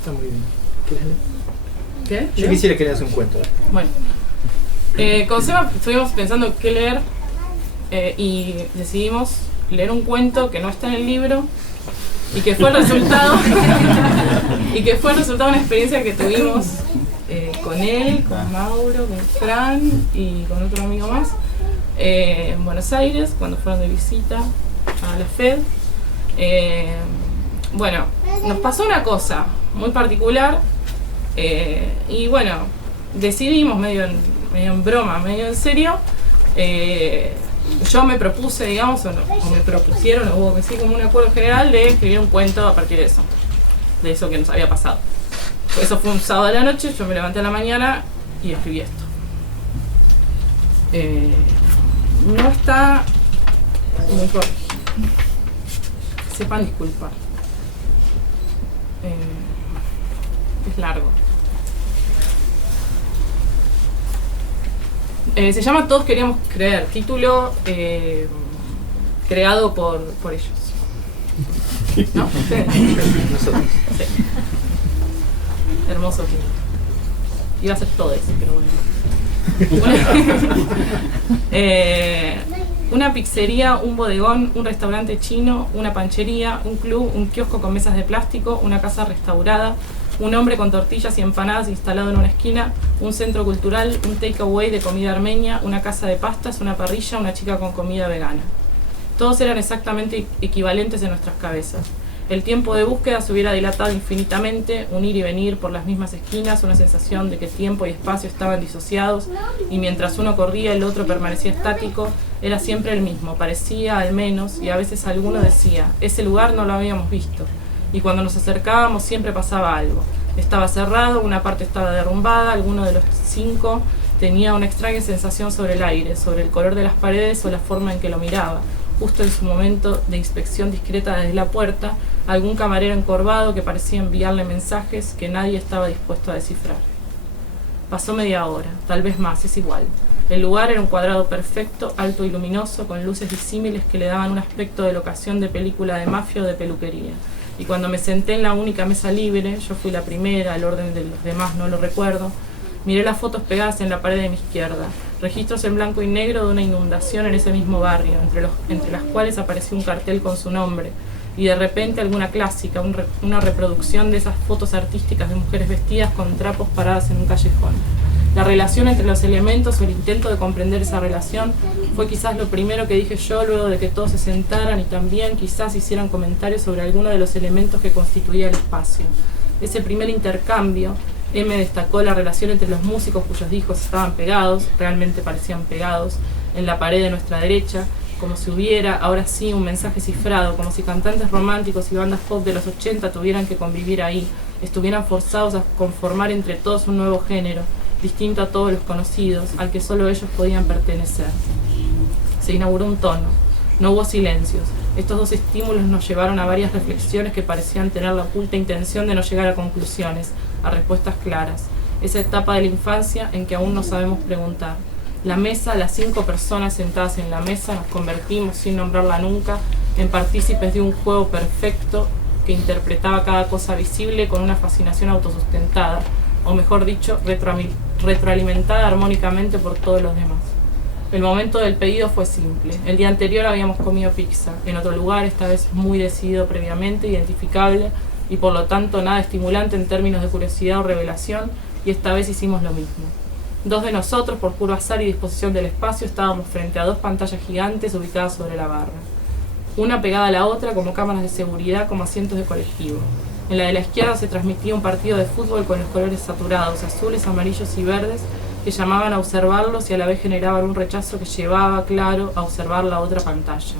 Está muy bien. ¿Quieres leer? ¿Qué? Yo quisiera que leas un cuento. Bueno, con Seba estuvimos pensando qué leer y decidimos leer un cuento que no está en el libro y que fue el resultado y que fue el resultado de una experiencia que tuvimos con él, con Mauro, con Fran y con otro amigo más en Buenos Aires cuando fueron de visita a la FED. Bueno, nos pasó una cosa muy particular y bueno, decidimos medio en broma, medio en serio. Yo me propuse, digamos, o me propusieron, o hubo que sí como un acuerdo general de escribir un cuento a partir de eso que nos había pasado. Eso fue un sábado de la noche, yo me levanté a la mañana y escribí esto. No está muy corregido. Sepan disculpar. Es largo. Se llama Todos queríamos creer, título creado por ellos. ¿No? Nosotros. Sí. Hermoso título. Iba a ser todo eso, pero bueno. Una pizzería, un bodegón, un restaurante chino, una panchería, un club, un kiosco con mesas de plástico, una casa restaurada, un hombre con tortillas y empanadas instalado en una esquina, un centro cultural, un takeaway de comida armenia, una casa de pastas, una parrilla, una chica con comida vegana. Todos eran exactamente equivalentes en nuestras cabezas. El tiempo de búsqueda se hubiera dilatado infinitamente, un ir y venir por las mismas esquinas, una sensación de que tiempo y espacio estaban disociados y mientras uno corría el otro permanecía estático, era siempre el mismo, parecía al menos, y a veces alguno decía, ese lugar no lo habíamos visto. Y cuando nos acercábamos siempre pasaba algo. Estaba cerrado, una parte estaba derrumbada, alguno de los 5 tenía una extraña sensación sobre el aire, sobre el color de las paredes o la forma en que lo miraba. Justo en su momento de inspección discreta desde la puerta, algún camarero encorvado que parecía enviarle mensajes que nadie estaba dispuesto a descifrar. Pasó media hora, tal vez más, es igual. El lugar era un cuadrado perfecto, alto y luminoso, con luces disímiles que le daban un aspecto de locación de película de mafia o de peluquería. Y cuando me senté en la única mesa libre, yo fui la primera, el orden de los demás no lo recuerdo, miré las fotos pegadas en la pared de mi izquierda, registros en blanco y negro de una inundación en ese mismo barrio, entre las cuales apareció un cartel con su nombre, y de repente alguna clásica, una reproducción de esas fotos artísticas de mujeres vestidas con trapos paradas en un callejón. La relación entre los elementos o el intento de comprender esa relación fue quizás lo primero que dije yo luego de que todos se sentaran y también quizás hicieran comentarios sobre alguno de los elementos que constituía el espacio. Ese primer intercambio, M destacó la relación entre los músicos cuyos discos estaban pegados, realmente parecían pegados, en la pared de nuestra derecha, como si hubiera, ahora sí, un mensaje cifrado, como si cantantes románticos y bandas pop de los 80 tuvieran que convivir ahí, estuvieran forzados a conformar entre todos un nuevo género, distinto a todos los conocidos, al que solo ellos podían pertenecer. Se inauguró un tono, no hubo silencios. Estos dos estímulos nos llevaron a varias reflexiones que parecían tener la oculta intención de no llegar a conclusiones, a respuestas claras. Esa etapa de la infancia en que aún no sabemos preguntar. La mesa, las 5 personas sentadas en la mesa, nos convertimos, sin nombrarla nunca, en partícipes de un juego perfecto que interpretaba cada cosa visible con una fascinación autosustentada, o mejor dicho, retroalimentada armónicamente por todos los demás. El momento del pedido fue simple. El día anterior habíamos comido pizza, en otro lugar, esta vez muy decidido previamente, identificable, y por lo tanto nada estimulante en términos de curiosidad o revelación, y esta vez hicimos lo mismo. 2 de nosotros, por puro azar y disposición del espacio, estábamos frente a 2 pantallas gigantes ubicadas sobre la barra. Una pegada a la otra como cámaras de seguridad, como asientos de colectivo. En la de la izquierda se transmitía un partido de fútbol con los colores saturados, azules, amarillos y verdes, que llamaban a observarlos y a la vez generaban un rechazo que llevaba, claro, a observar la otra pantalla.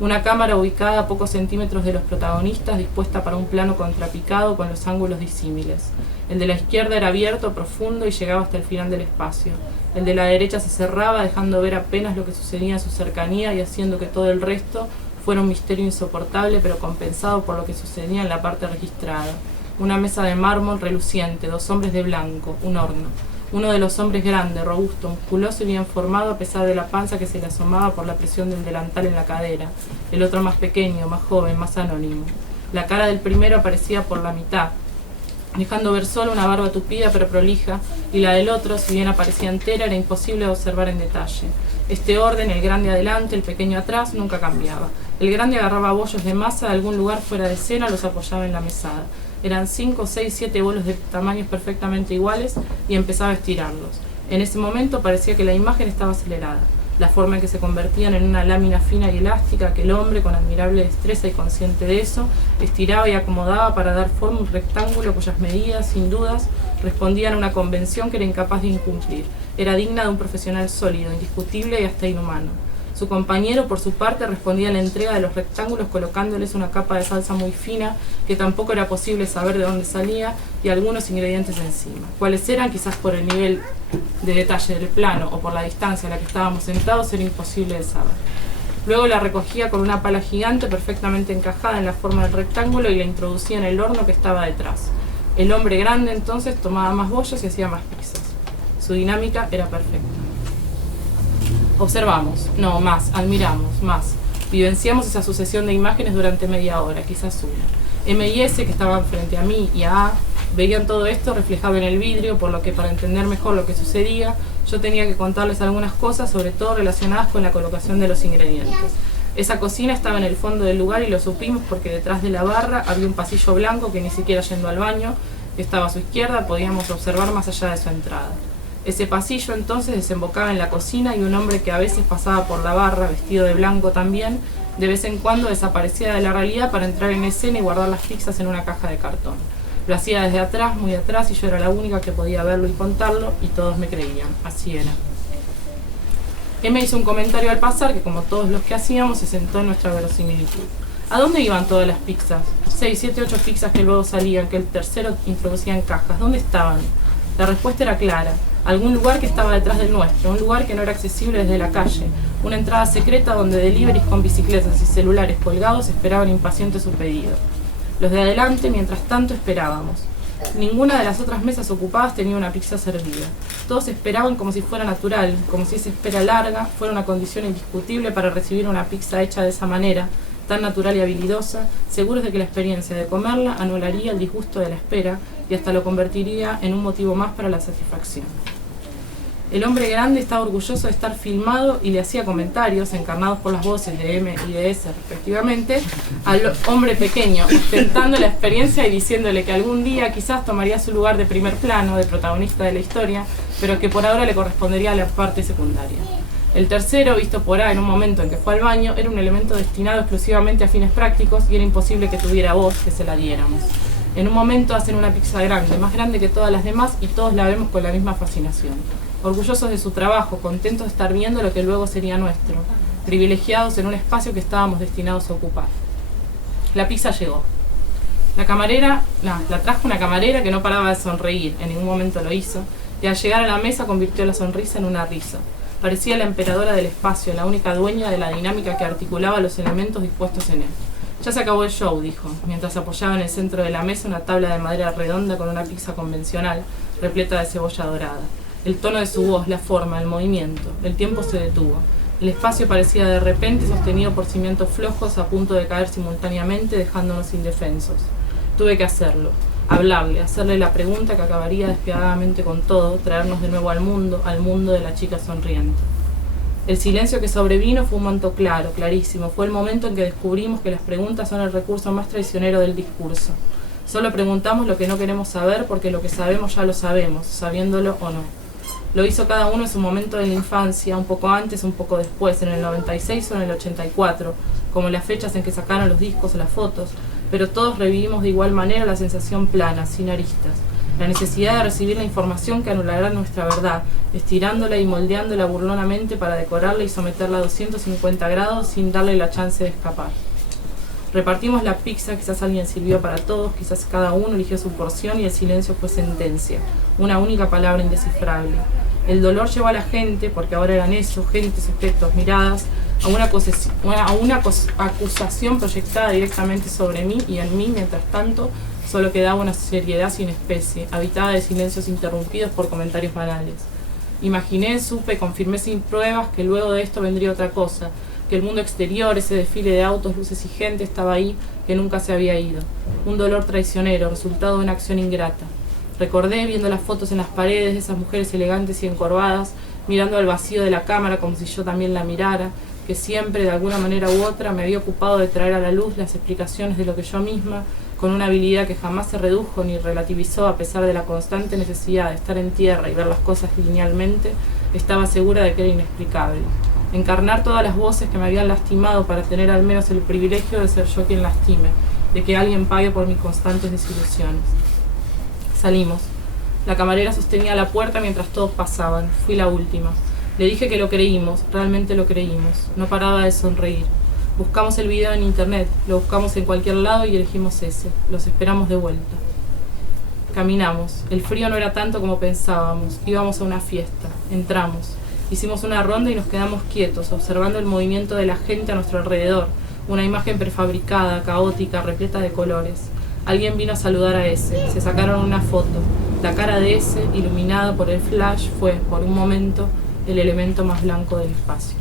Una cámara ubicada a pocos centímetros de los protagonistas, dispuesta para un plano contrapicado con los ángulos disímiles. El de la izquierda era abierto, profundo y llegaba hasta el final del espacio. El de la derecha se cerraba, dejando ver apenas lo que sucedía en su cercanía y haciendo que todo el resto fuera un misterio insoportable, pero compensado por lo que sucedía en la parte registrada. Una mesa de mármol reluciente, 2 hombres de blanco, un horno. Uno de los hombres grande, robusto, musculoso y bien formado a pesar de la panza que se le asomaba por la presión del delantal en la cadera. El otro más pequeño, más joven, más anónimo. La cara del primero aparecía por la mitad, dejando ver solo una barba tupida pero prolija, y la del otro, si bien aparecía entera, era imposible de observar en detalle. Este orden, el grande adelante, el pequeño atrás, nunca cambiaba. El grande agarraba bollos de masa de algún lugar fuera de escena, los apoyaba en la mesada. Eran 5, 6, 7 bolos de tamaños perfectamente iguales y empezaba a estirarlos. En ese momento parecía que la imagen estaba acelerada. La forma en que se convertían en una lámina fina y elástica que el hombre, con admirable destreza y consciente de eso, estiraba y acomodaba para dar forma a un rectángulo cuyas medidas, sin dudas, respondían a una convención que era incapaz de incumplir. Era digna de un profesional sólido, indiscutible y hasta inhumano. Su compañero, por su parte, respondía a la entrega de los rectángulos colocándoles una capa de salsa muy fina que tampoco era posible saber de dónde salía y algunos ingredientes encima. Cuáles eran, quizás por el nivel de detalle del plano o por la distancia a la que estábamos sentados, era imposible de saber. Luego la recogía con una pala gigante perfectamente encajada en la forma del rectángulo y la introducía en el horno que estaba detrás. El hombre grande entonces tomaba más bollos y hacía más pizzas. Su dinámica era perfecta. Observamos, no, más, admiramos, más. Vivenciamos esa sucesión de imágenes durante media hora, quizás una. M y S, que estaban frente a mí, y a veían todo esto reflejado en el vidrio, por lo que para entender mejor lo que sucedía, yo tenía que contarles algunas cosas, sobre todo relacionadas con la colocación de los ingredientes. Esa cocina estaba en el fondo del lugar y lo supimos porque detrás de la barra había un pasillo blanco que ni siquiera yendo al baño, que estaba a su izquierda, podíamos observar más allá de su entrada. Ese pasillo entonces desembocaba en la cocina y un hombre que a veces pasaba por la barra, vestido de blanco también, de vez en cuando desaparecía de la realidad para entrar en escena y guardar las pizzas en una caja de cartón. Lo hacía desde atrás, muy atrás, y yo era la única que podía verlo y contarlo, y todos me creían. Así era. M hizo un comentario al pasar que, como todos los que hacíamos, se sentó en nuestra verosimilitud. ¿A dónde iban todas las pizzas? 6, 7, 8 pizzas que luego salían, que el tercero introducía en cajas. ¿Dónde estaban? La respuesta era clara. Algún lugar que estaba detrás del nuestro, un lugar que no era accesible desde la calle, una entrada secreta donde deliveries con bicicletas y celulares colgados esperaban impacientes su pedido. Los de adelante, mientras tanto, esperábamos. Ninguna de las otras mesas ocupadas tenía una pizza servida. Todos esperaban como si fuera natural, como si esa espera larga fuera una condición indiscutible para recibir una pizza hecha de esa manera, tan natural y habilidosa, seguros de que la experiencia de comerla anularía el disgusto de la espera y hasta lo convertiría en un motivo más para la satisfacción. El hombre grande estaba orgulloso de estar filmado y le hacía comentarios, encarnados por las voces de M y de S respectivamente, al hombre pequeño, ostentando la experiencia y diciéndole que algún día quizás tomaría su lugar de primer plano, de protagonista de la historia, pero que por ahora le correspondería a la parte secundaria. El tercero, visto por A en un momento en que fue al baño, era un elemento destinado exclusivamente a fines prácticos y era imposible que tuviera voz que se la diéramos. En un momento hacen una pizza grande, más grande que todas las demás, y todos la vemos con la misma fascinación. Orgullosos de su trabajo, contentos de estar viendo lo que luego sería nuestro, privilegiados en un espacio que estábamos destinados a ocupar. La pizza llegó. La trajo una camarera que no paraba de sonreír, en ningún momento lo hizo, y al llegar a la mesa convirtió la sonrisa en una risa. Parecía la emperadora del espacio, la única dueña de la dinámica que articulaba los elementos dispuestos en él. Ya se acabó el show, dijo, mientras apoyaba en el centro de la mesa una tabla de madera redonda con una pizza convencional, repleta de cebolla dorada. El tono de su voz, la forma, el movimiento. El tiempo se detuvo. El espacio parecía de repente sostenido por cimientos flojos a punto de caer simultáneamente, dejándonos indefensos. Tuve que hacerlo, hablarle, hacerle la pregunta que acabaría despiadadamente con todo, traernos de nuevo al mundo de la chica sonriente. El silencio que sobrevino fue un manto claro, clarísimo. Fue el momento en que descubrimos que las preguntas son el recurso más traicionero del discurso. Solo preguntamos lo que no queremos saber porque lo que sabemos ya lo sabemos, sabiéndolo o no. Lo hizo cada uno en su momento de la infancia, un poco antes, un poco después, en el 96 o en el 84, como las fechas en que sacaron los discos o las fotos, pero todos revivimos de igual manera la sensación plana, sin aristas, la necesidad de recibir la información que anulará nuestra verdad, estirándola y moldeándola burlonamente para decorarla y someterla a 250 grados sin darle la chance de escapar. Repartimos la pizza, quizás alguien sirvió para todos, quizás cada uno eligió su porción y el silencio fue sentencia, una única palabra indescifrable. El dolor llevó a la gente, porque ahora eran eso, gente, sujetos, miradas, a una acusación proyectada directamente sobre mí y en mí, mientras tanto, solo quedaba una seriedad sin especie, habitada de silencios interrumpidos por comentarios banales. Imaginé, supe, confirmé sin pruebas que luego de esto vendría otra cosa, que el mundo exterior, ese desfile de autos, luces y gente, estaba ahí, que nunca se había ido. Un dolor traicionero, resultado de una acción ingrata. Recordé, viendo las fotos en las paredes de esas mujeres elegantes y encorvadas, mirando al vacío de la cámara como si yo también la mirara, que siempre, de alguna manera u otra, me había ocupado de traer a la luz las explicaciones de lo que yo misma, con una habilidad que jamás se redujo ni relativizó a pesar de la constante necesidad de estar en tierra y ver las cosas linealmente, estaba segura de que era inexplicable. Encarnar todas las voces que me habían lastimado para tener al menos el privilegio de ser yo quien lastime, de que alguien pague por mis constantes desilusiones. Salimos. La camarera sostenía la puerta mientras todos pasaban. Fui la última. Le dije que lo creímos, realmente lo creímos. No paraba de sonreír. Buscamos el video en internet, lo buscamos en cualquier lado y elegimos ese. Los esperamos de vuelta. Caminamos. El frío no era tanto como pensábamos. Íbamos a una fiesta. Entramos. Hicimos una ronda y nos quedamos quietos, observando el movimiento de la gente a nuestro alrededor. Una imagen prefabricada, caótica, repleta de colores. Alguien vino a saludar a ese. Se sacaron una foto. La cara de ese, iluminada por el flash, fue, por un momento, el elemento más blanco del espacio.